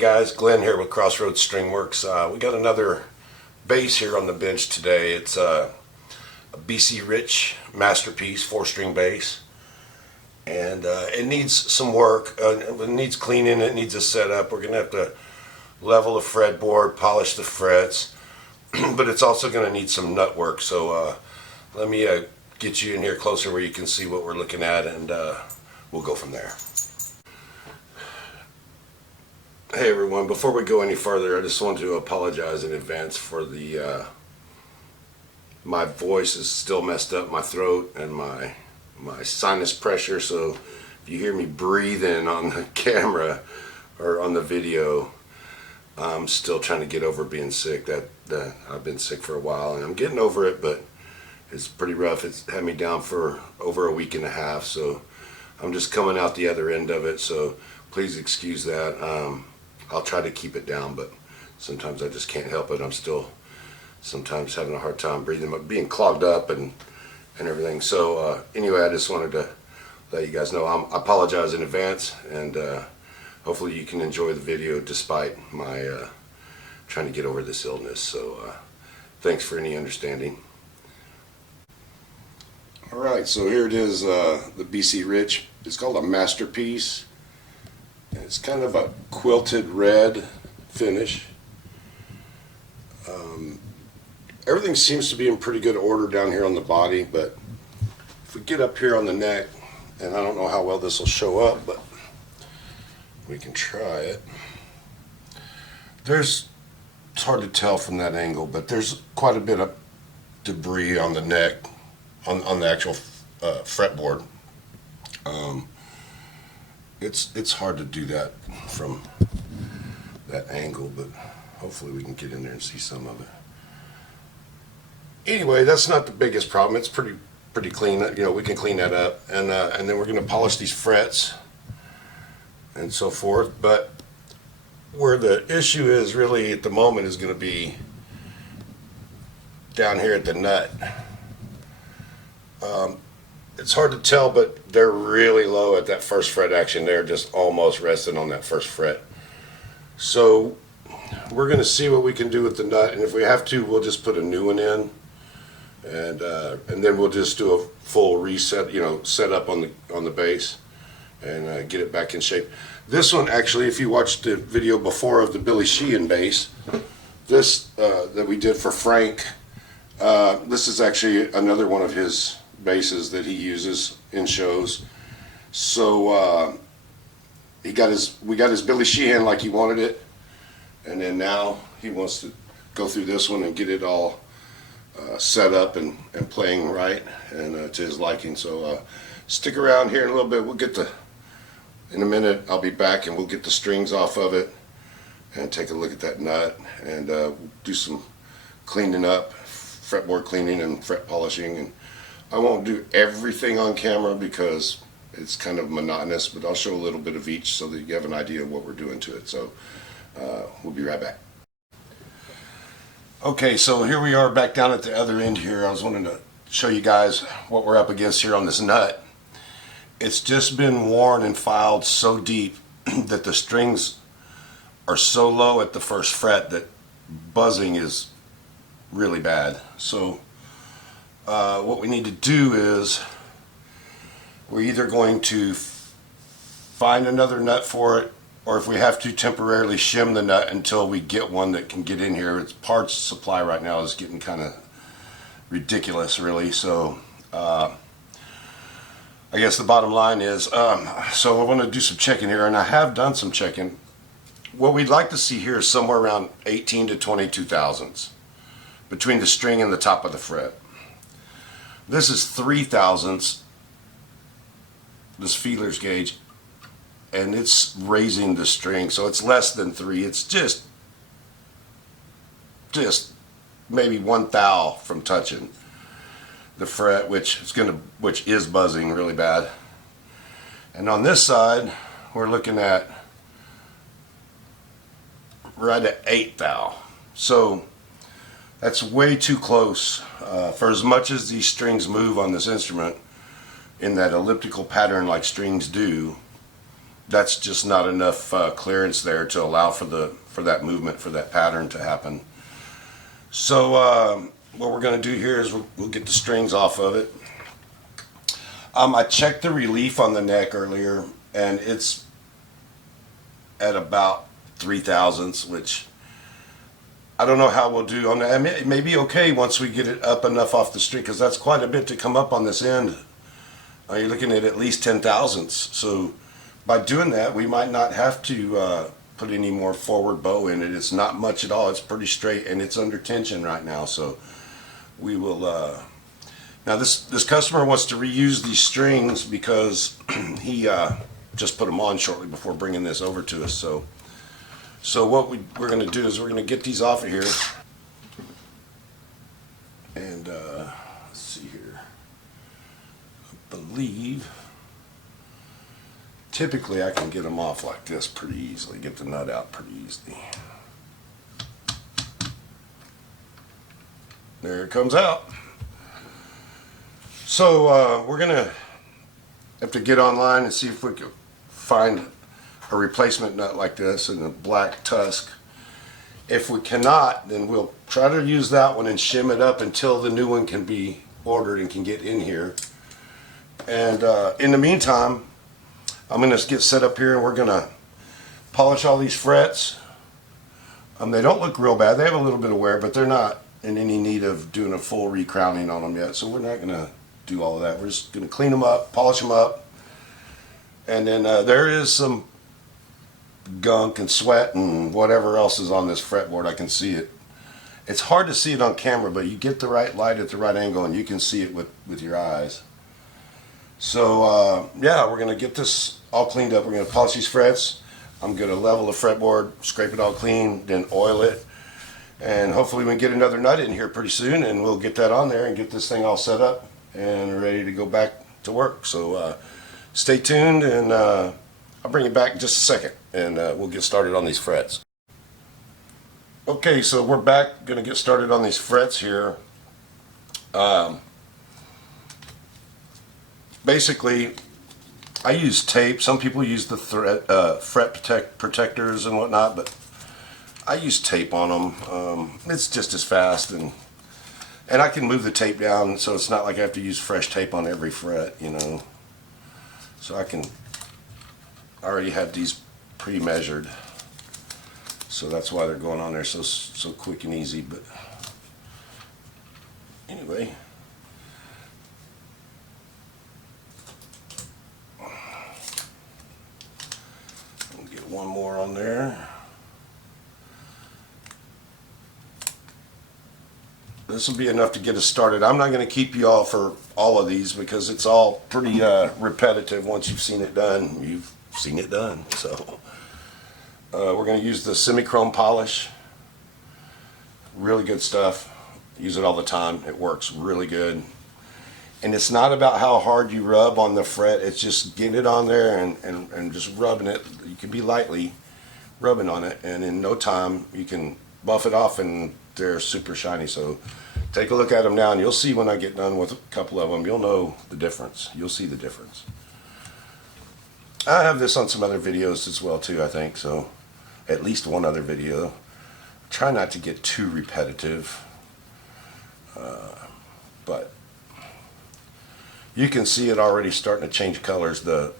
guys, Glenn here with Crossroads Stringworks. We got another bass here on the bench today. It's a BC Rich Masterpiece 4-string bass, and it needs some work. It needs cleaning, it needs a setup. We're going to have to level the fretboard, polish the frets, but it's also going to need some nut work. So let me get you in here closer where you can see what we're looking at, and we'll go from there. Hey everyone, before we go any further, I just want to apologize in advance for the my voice is still messed up, my throat and my sinus pressure, so if you hear me breathing on the camera or on the video, I'm still trying to get over being sick. I've been sick for a while and I'm getting over it, but it's pretty rough. It's had me down for over a week and a half, so I'm just coming out the other end of it, so please excuse that. I'll try to keep it down, but sometimes I just can't help it. I'm still sometimes having a hard time breathing, being clogged up and everything. So anyway, I just wanted to let you guys know I apologize in advance, and hopefully you can enjoy the video despite my trying to get over this illness. So thanks for any understanding. Alright, so here it is, the BC Rich. It's called a Masterpiece. It's kind of a quilted red finish. Everything seems to be in pretty good order down here on the body, but if we get up here on the neck, and I don't know how well this will show up, but we can try it. It's hard to tell from that angle, but there's quite a bit of debris on the neck, on the actual fretboard. It's hard to do that from that angle, but hopefully we can get in there and see some of it. Anyway, that's not the biggest problem. It's pretty clean. You know, we can clean that up, and then we're going to polish these frets and so forth. But where the issue is really at the moment is going to be down here at the nut. It's hard to tell, but they're really low at that first fret action. They're just almost resting on that first fret. So we're going to see what we can do with the nut, and if we have to, we'll just put a new one in, and then we'll just do a full reset, you know, set up on the bass and get it back in shape. This one, actually, if you watched the video before of the Billy Sheehan bass, this that we did for Frank, this is actually another one of his basses that he uses in shows. So we got his Billy Sheehan like he wanted it, and then now he wants to go through this one and get it all set up and playing right and to his liking. So stick around here in a little bit. In a minute I'll be back and we'll get the strings off of it and take a look at that nut and do some cleaning up, fretboard cleaning and fret polishing. And I won't do everything on camera because it's kind of monotonous, but I'll show a little bit of each so that you have an idea of what we're doing to it. So we'll be right back. Okay, so here we are back down at the other end here. I was wanting to show you guys what we're up against here on this nut. It's just been worn and filed so deep that the strings are so low at the first fret that buzzing is really bad. So what we need to do is we're either going to find another nut for it, or if we have to, temporarily shim the nut until we get one that can get in here. Its parts supply right now is getting kind of ridiculous, really. So I guess the bottom line is, so I want to do some checking here, and I have done some checking. What we'd like to see here is somewhere around 18 to 22 thousandths between the string and the top of the fret. This is 3 thousandths, this feeler's gauge, and it's raising the string, so it's less than 3. It's just maybe 1 thou from touching the fret, which is buzzing really bad. And on this side, we're looking at right at 8 thou. So that's way too close. For as much as these strings move on this instrument in that elliptical pattern like strings do, that's just not enough clearance there to allow for that movement, for that pattern to happen. So what we're going to do here is we'll get the strings off of it. I checked the relief on the neck earlier, and it's at about 3/1000ths, which I don't know how we'll do on that. I mean, it may be okay once we get it up enough off the string, because that's quite a bit to come up on this end. You're looking at least 10/1000ths. So by doing that, we might not have to put any more forward bow in it. It's not much at all. It's pretty straight, and it's under tension right now. So we will. Now this customer wants to reuse these strings because he just put them on shortly before bringing this over to us. So what we're going to do is we're going to get these off of here, and let's see here. I believe typically I can get them off like this pretty easily, get the nut out pretty easily. There it comes out. So we're gonna have to get online and see if we can find a replacement nut like this in a black tusk. If we cannot, then we'll try to use that one and shim it up until the new one can be ordered and can get in here. And in the meantime, I'm gonna get set up here and we're gonna polish all these frets. They don't look real bad. They have a little bit of wear, but they're not in any need of doing a full recrowning on them yet. So we're not gonna do all of that. We're just going to clean them up, polish them up, and then there is some gunk and sweat and whatever else is on this fretboard. I can see it. It's hard to see it on camera, but you get the right light at the right angle and you can see it with your eyes. So yeah, we're going to get this all cleaned up. We're going to polish these frets. I'm going to level the fretboard, scrape it all clean, then oil it, and hopefully we can get another nut in here pretty soon, and we'll get that on there and get this thing all set up and ready to go back to work. So stay tuned, and I'll bring you back in just a second, and we'll get started on these frets. Okay, so we're back, going to get started on these frets here. Basically, I use tape. Some people use the fret protectors and whatnot, but I use tape on them. It's just as fast, and I can move the tape down, so it's not like I have to use fresh tape on every fret, you know. So I already have these pre-measured, so that's why they're going on there so quick and easy. But anyway, I'll get one more on there. This will be enough to get us started. I'm not going to keep you all for all of these because it's all pretty repetitive. Once you've seen it done, you've seen it done. So we're going to use the semi-chrome polish. Really good stuff. Use it all the time. It works really good. And it's not about how hard you rub on the fret. It's just getting it on there and just rubbing it. You can be lightly rubbing on it, and in no time you can buff it off and they're super shiny. So take a look at them now, and you'll see when I get done with a couple of them, you'll know the difference. You'll see the difference. I have this on some other videos as well too, I think, so at least one other video. Try not to get too repetitive, but you can see it already starting to change colors. The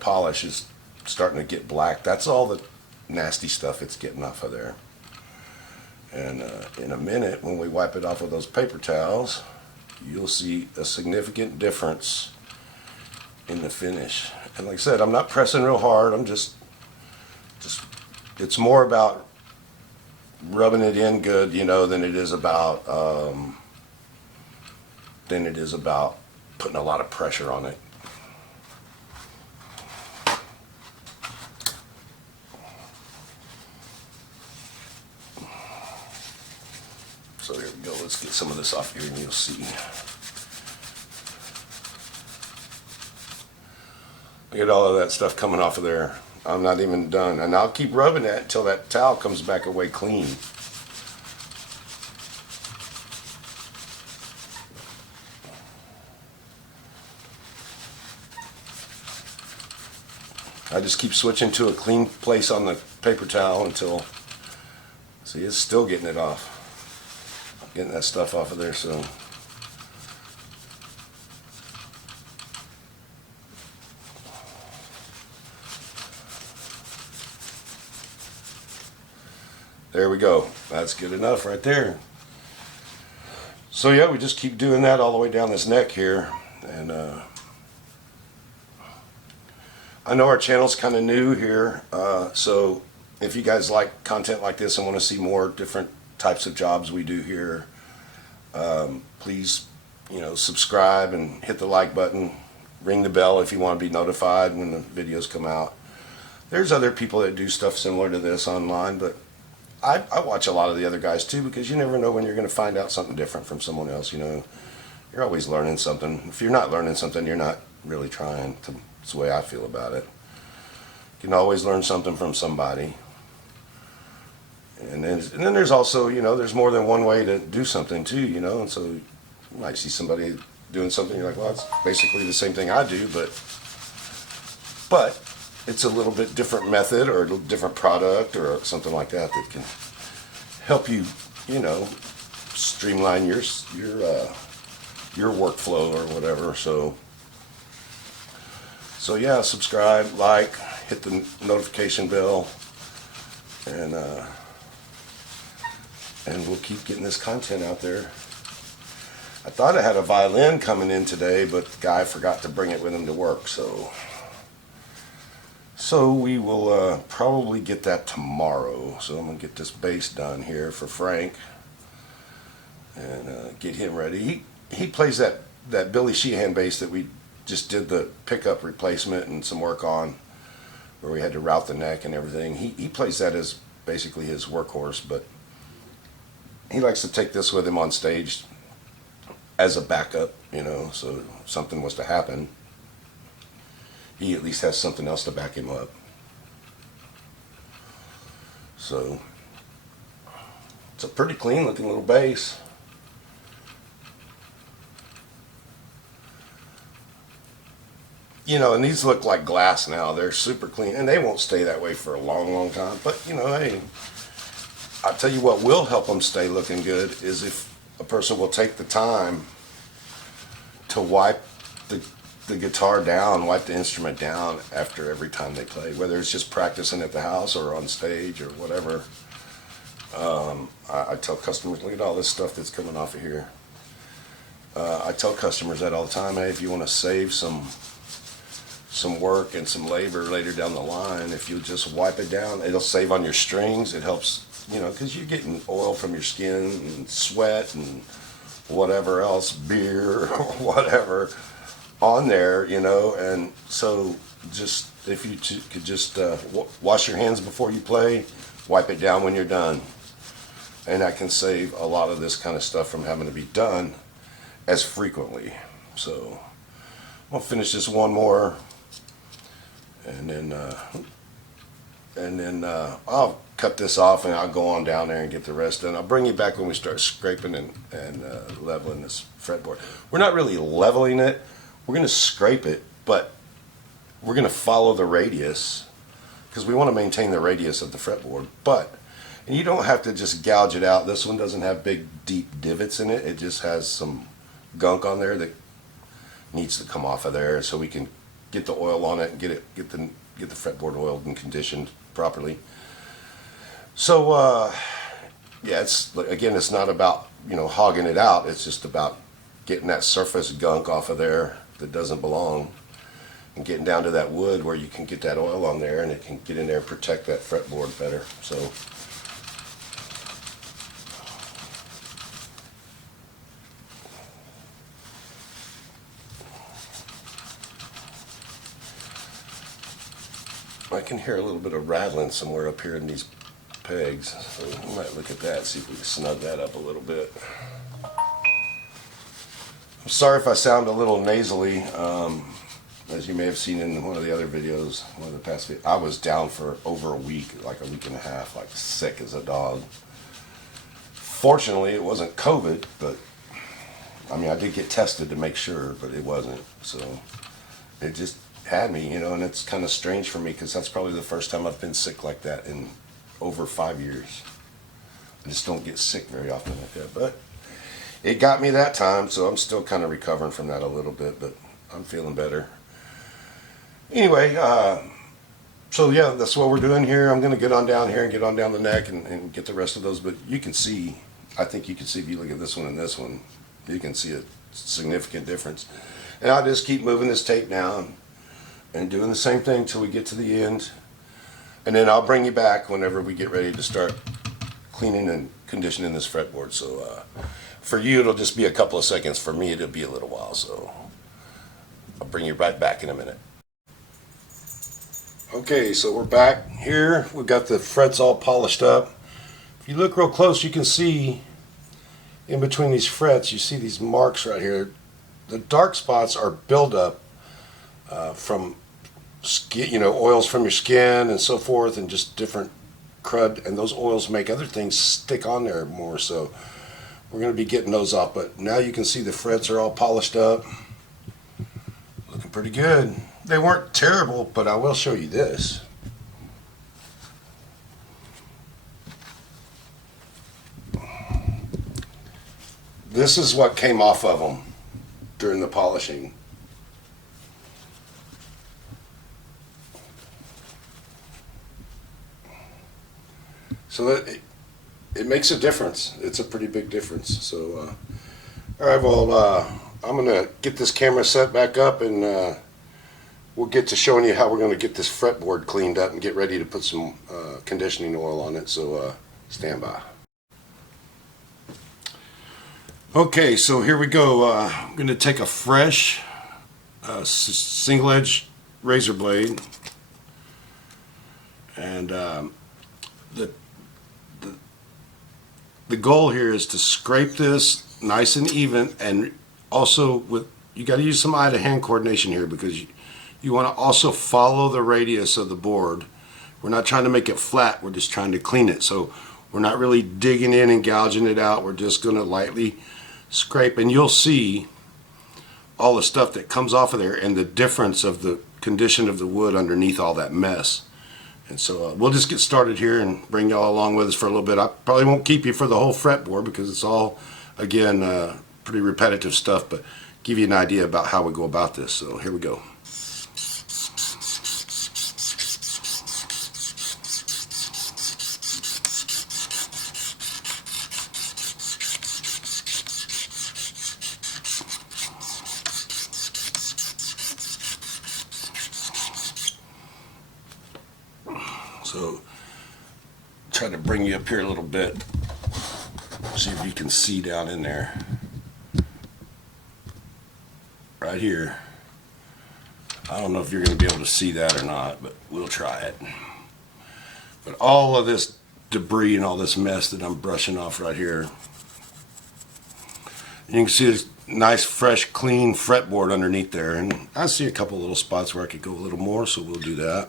polish is starting to get black. That's all the nasty stuff it's getting off of there. And in a minute, when we wipe it off with those paper towels, you'll see a significant difference in the finish. And like I said, I'm not pressing real hard. I'm just it's more about rubbing it in good, you know, than it is about putting a lot of pressure on it. So here we go. Let's get some of this off here and you'll see. Look at all of that stuff coming off of there. I'm not even done. And I'll keep rubbing that until that towel comes back away clean. I just keep switching to a clean place on the paper towel until, see, it's still getting it off. Getting that stuff off of there, so. There we go. That's good enough right there. So yeah, we just keep doing that all the way down this neck here. And I know our channel's kind of new here, so if you guys like content like this and want to see more different types of jobs we do here, please, subscribe and hit the like button, ring the bell if you want to be notified when the videos come out. There's other people that do stuff similar to this online, but I watch a lot of the other guys too, because you never know when you're going to find out something different from someone else. You're always learning something. If you're not learning something, you're not really trying to. That's the way I feel about it. You can always learn something from somebody. And then there's also, there's more than one way to do something too, and so you might see somebody doing something, you're like, well, it's basically the same thing I do, but it's a little bit different method or a little different product or something like that that can help you, streamline your workflow or whatever. So yeah, subscribe, like, hit the notification bell, and we'll keep getting this content out there. I thought I had a violin coming in today, but the guy forgot to bring it with him to work, so we will probably get that tomorrow. So I'm going to get this bass done here for Frank and get him ready. He plays that Billy Sheehan bass that we just did the pickup replacement and some work on, where we had to route the neck and everything. He plays that as basically his workhorse, but he likes to take this with him on stage as a backup, so if something was to happen, he at least has something else to back him up. So it's a pretty clean looking little bass. And these look like glass now. They're super clean, and they won't stay that way for a long, long time. But, hey, I'll tell you what will help them stay looking good is if a person will take the time to wipe the guitar down, wipe the instrument down after every time they play, whether it's just practicing at the house or on stage or whatever. I tell customers, look at all this stuff that's coming off of here. I tell customers that all the time. Hey, if you want to save some work and some labor later down the line, if you just wipe it down, it'll save on your strings. It helps, because you're getting oil from your skin and sweat and whatever else, beer or whatever on there, and so just if you could just wash your hands before you play, wipe it down when you're done, and that can save a lot of this kind of stuff from having to be done as frequently. So I'll finish this one more, and then I'll cut this off and I'll go on down there and get the rest done. I'll bring you back when we start scraping and leveling this fretboard. We're not really leveling it. We're going to scrape it, but we're going to follow the radius because we want to maintain the radius of the fretboard. And you don't have to just gouge it out. This one doesn't have big, deep divots in it. It just has some gunk on there that needs to come off of there, so we can get the oil on it and get the fretboard oiled and conditioned properly. So yeah, it's not about hogging it out. It's just about getting that surface gunk off of there that doesn't belong, and getting down to that wood where you can get that oil on there and it can get in there and protect that fretboard better. So I can hear a little bit of rattling somewhere up here in these pegs, so we might look at that, see if we can snug that up a little bit. I'm sorry if I sound a little nasally. As you may have seen in one of the other videos, one of the past videos, I was down for over a week, like a week and a half, like sick as a dog. Fortunately, it wasn't COVID, but I did get tested to make sure, but it wasn't. So it just had me, you know, and it's kind of strange for me because that's probably the first time I've been sick like that in over 5 years. I just don't get sick very often like that, but it got me that time, so I'm still kind of recovering from that a little bit, but I'm feeling better. Anyway, so yeah, that's what we're doing here. I'm going to get on down here and get on down the neck and get the rest of those, but you can see, I think you can see if you look at this one and this one, you can see a significant difference. And I'll just keep moving this tape down and doing the same thing till we get to the end. And then I'll bring you back whenever we get ready to start cleaning and conditioning this fretboard. So for you, it'll just be a couple of seconds. For me, it'll be a little while. So I'll bring you right back in a minute. Okay, so we're back here. We've got the frets all polished up. If you look real close, you can see in between these frets, you see these marks right here. The dark spots are buildup from skin, you know, oils from your skin and so forth, and just different crud, and those oils make other things stick on there more. So we're going to be getting those off, but now you can see the frets are all polished up, looking pretty good. They weren't terrible, but I will show you this. This is what came off of them during the polishing. So that it makes a difference. It's a pretty big difference. So, all right, well, I'm gonna get this camera set back up, and we'll get to showing you how we're gonna get this fretboard cleaned up and get ready to put some conditioning oil on it. So, stand by. Okay, so here we go. I'm gonna take a fresh single edge razor blade, and the goal here is to scrape this nice and even, and also you got to use some eye to hand coordination here, because you want to also follow the radius of the board. We're not trying to make it flat, we're just trying to clean it. So we're not really digging in and gouging it out, we're just going to lightly scrape, and you'll see all the stuff that comes off of there and the difference of the condition of the wood underneath all that mess. And so we'll just get started here and bring y'all along with us for a little bit. I probably won't keep you for the whole fretboard because it's all, again, pretty repetitive stuff, but give you an idea about how we go about this. So here we go. So try to bring you up here a little bit, see if you can see down in there. Right here. I don't know if you're going to be able to see that or not, but we'll try it. But all of this debris and all this mess that I'm brushing off right here, you can see this nice fresh clean fretboard underneath there, and I see a couple little spots where I could go a little more, so we'll do that.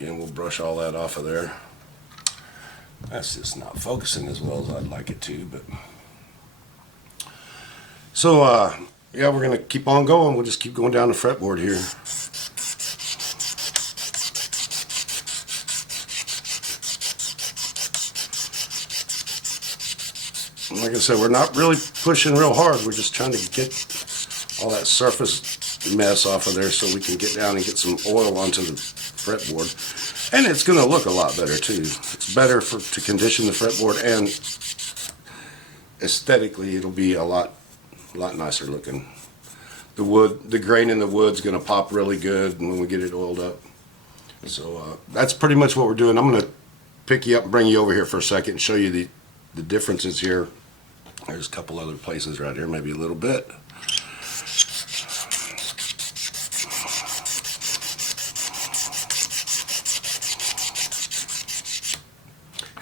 And we'll brush all that off of there. That's just not focusing as well as I'd like it to, but so yeah, we're gonna keep on going. We'll just keep going down the fretboard here. And like I said, we're not really pushing real hard. We're just trying to get all that surface mess off of there so we can get down and get some oil onto the fretboard. And it's going to look a lot better too. It's better to condition the fretboard, and aesthetically it'll be a lot nicer looking. The wood, the grain in the wood's going to pop really good when we get it oiled up. So that's pretty much what we're doing. I'm going to pick you up and bring you over here for a second and show you the differences here. There's a couple other places right here, maybe a little bit.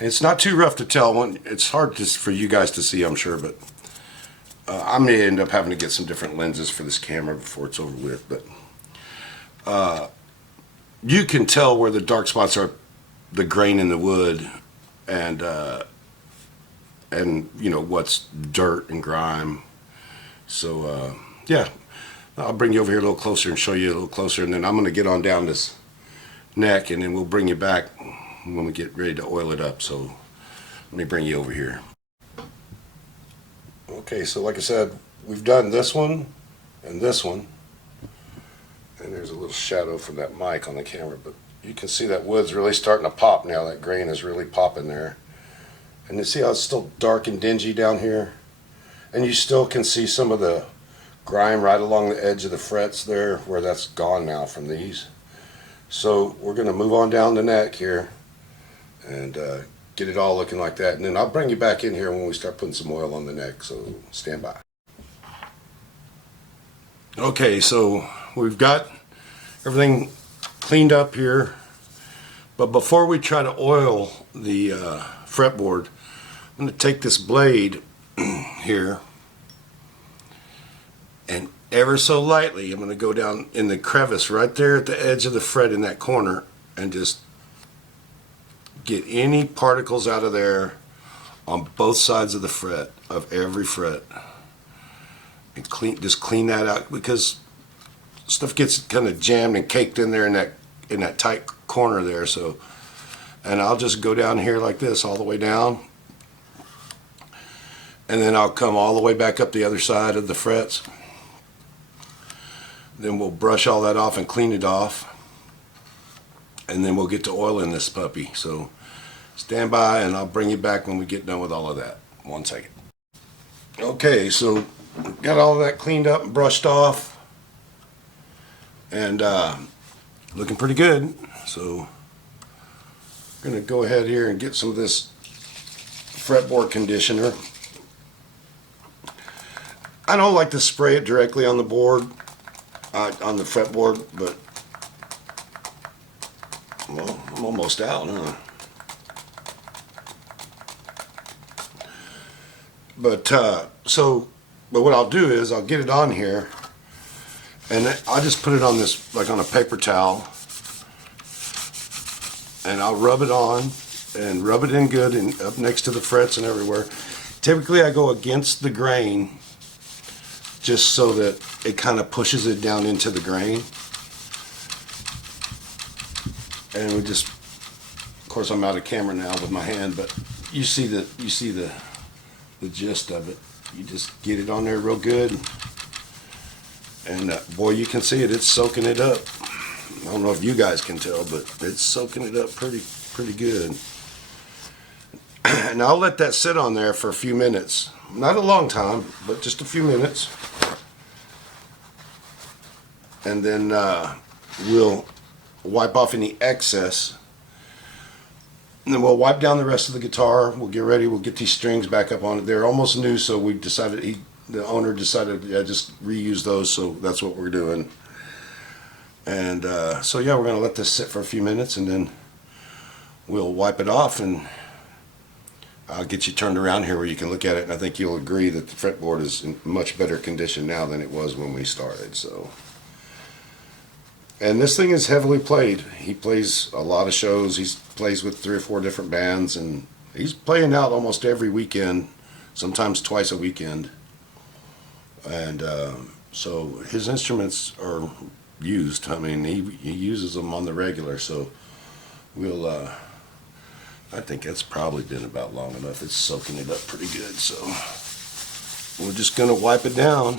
It's not too rough to tell. It's hard for you guys to see, I'm sure, but I may end up having to get some different lenses for this camera before it's over with. But you can tell where the dark spots are the grain in the wood and you know what's dirt and grime. So yeah, I'll bring you over here a little closer and show you a little closer, and then I'm going to get on down this neck, and then we'll bring you back when we get ready to oil it up. So let me bring you over here. Okay, so like I said, we've done this one and this one, and there's a little shadow from that mic on the camera, but you can see that wood's really starting to pop now. That grain is really popping there, and you see how it's still dark and dingy down here, and you still can see some of the grime right along the edge of the frets there, where that's gone now from these. So we're going to move on down the neck here and get it all looking like that, and then I'll bring you back in here when we start putting some oil on the neck, so stand by. Okay, so we've got everything cleaned up here, but before we try to oil the fretboard, I'm going to take this blade here, and ever so lightly I'm going to go down in the crevice right there at the edge of the fret in that corner and just get any particles out of there on both sides of the fret, of every fret, and just clean that out, because stuff gets kind of jammed and caked in there in that tight corner there. So, and I'll just go down here like this all the way down, and then I'll come all the way back up the other side of the frets. Then we'll brush all that off and clean it off, and then we'll get to oiling this puppy. So stand by, and I'll bring you back when we get done with all of that. 1 second. Okay, so got all of that cleaned up and brushed off, and looking pretty good. So I'm going to go ahead here and get some of this fretboard conditioner. I don't like to spray it directly on the board, on the fretboard, but well, I'm almost out, huh? But but what I'll do is I'll get it on here, and I'll just put it on this, like on a paper towel, and I'll rub it on and rub it in good and up next to the frets and everywhere. Typically I go against the grain just so that it kind of pushes it down into the grain. And we just, of course I'm out of camera now with my hand, but you see the gist of it. You just get it on there real good, and boy, you can see it. It's soaking it up. I don't know if you guys can tell, but it's soaking it up pretty good. And I'll let that sit on there for a few minutes. Not a long time, but just a few minutes. And then we'll wipe off any excess. And then we'll wipe down the rest of the guitar. We'll get ready. We'll get these strings back up on it. They're almost new, so we decided, the owner decided, yeah, just reuse those, so that's what we're doing. And so yeah, we're going to let this sit for a few minutes, and then we'll wipe it off, and I'll get you turned around here where you can look at it, and I think you'll agree that the fretboard is in much better condition now than it was when we started. So, and this thing is heavily played. He plays a lot of shows. He plays with 3 or 4 different bands, and he's playing out almost every weekend, sometimes twice a weekend. And so his instruments are used. I mean, he uses them on the regular. So we'll I think that's probably been about long enough. It's soaking it up pretty good. So we're just gonna wipe it down.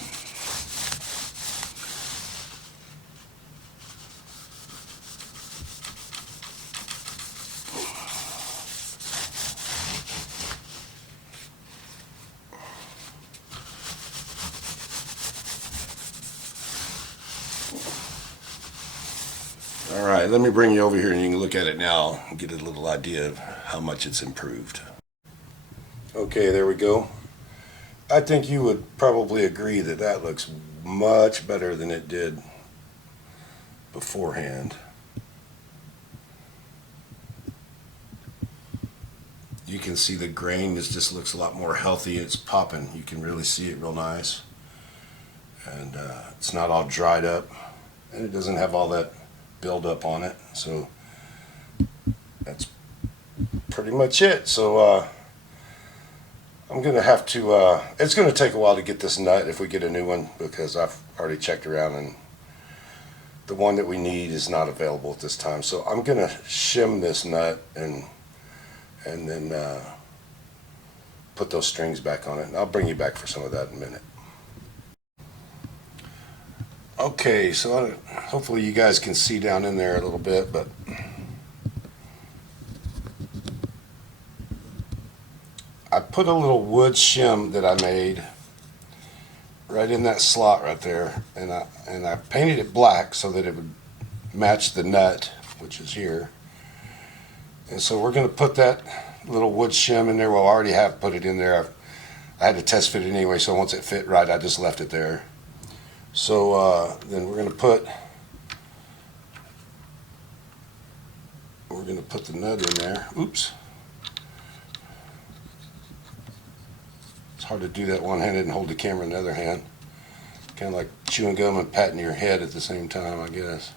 All right, let me bring you over here and you can look at it now and get a little idea of how much it's improved. Okay, there we go. I think you would probably agree that that looks much better than it did beforehand. You can see the grain just looks a lot more healthy. It's popping. You can really see it real nice. And it's not all dried up. And it doesn't have all that build up on it. So that's pretty much it. So I'm gonna have to. It's gonna take a while to get this nut if we get a new one, because I've already checked around and the one that we need is not available at this time. So I'm gonna shim this nut and then put those strings back on it. And I'll bring you back for some of that in a minute. Okay, so hopefully you guys can see down in there a little bit, but I put a little wood shim that I made right in that slot right there, and I painted it black so that it would match the nut, which is here. And so we're going to put that little wood shim in there. Well, I already have put it in there. I had to test fit it anyway, so once it fit right, I just left it there. So then we're going to put the nut in there. Oops. It's hard to do that one-handed and hold the camera in the other hand. Kind of like chewing gum and patting your head at the same time, I guess.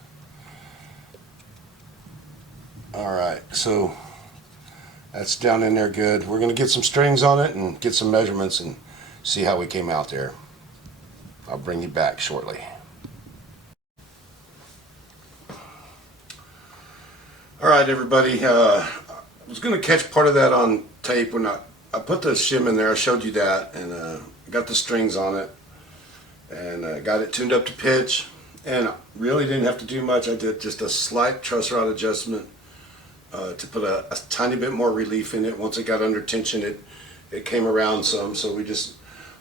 Alright, so that's down in there good. We're going to get some strings on it and get some measurements and see how we came out there. I'll bring you back shortly. Alright everybody, I was going to catch part of that on tape when I put the shim in there. I showed you that, and got the strings on it, and got it tuned up to pitch, and really didn't have to do much. I did just a slight truss rod adjustment to put a tiny bit more relief in it. Once it got under tension, it came around some, so we just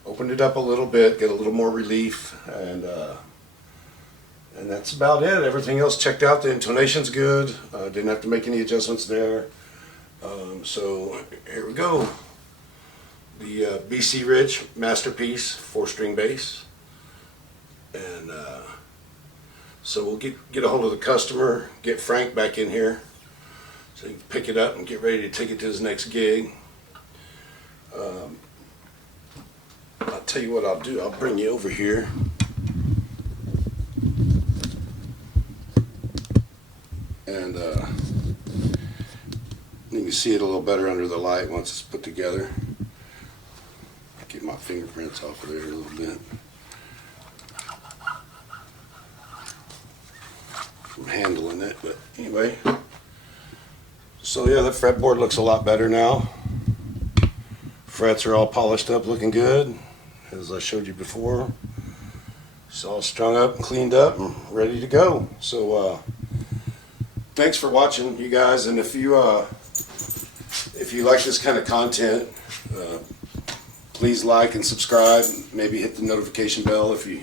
opened it up a little bit, get a little more relief, and that's about it. Everything else checked out. The intonation's good. Didn't have to make any adjustments there. So here we go. The BC Rich Masterpiece 4-string bass, and so we'll get a hold of the customer, get Frank back in here so he can pick it up and get ready to take it to his next gig. I'll tell you what I'll do. I'll bring you over here. And you can see it a little better under the light once it's put together. Get my fingerprints off of there a little bit. I'm handling it, but anyway. So yeah, the fretboard looks a lot better now. Frets are all polished up, looking good, as I showed you before. It's all strung up and cleaned up and ready to go. So thanks for watching, you guys, and if you like this kind of content, please like and subscribe. Maybe hit the notification bell if you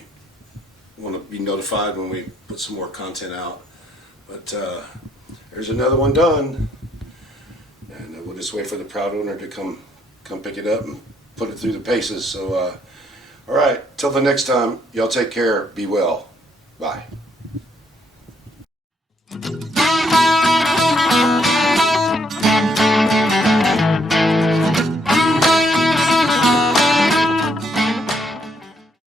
want to be notified when we put some more content out. But there's another one done, and we'll just wait for the proud owner to come pick it up and put it through the paces. So all right, till the next time, y'all take care, be well, bye.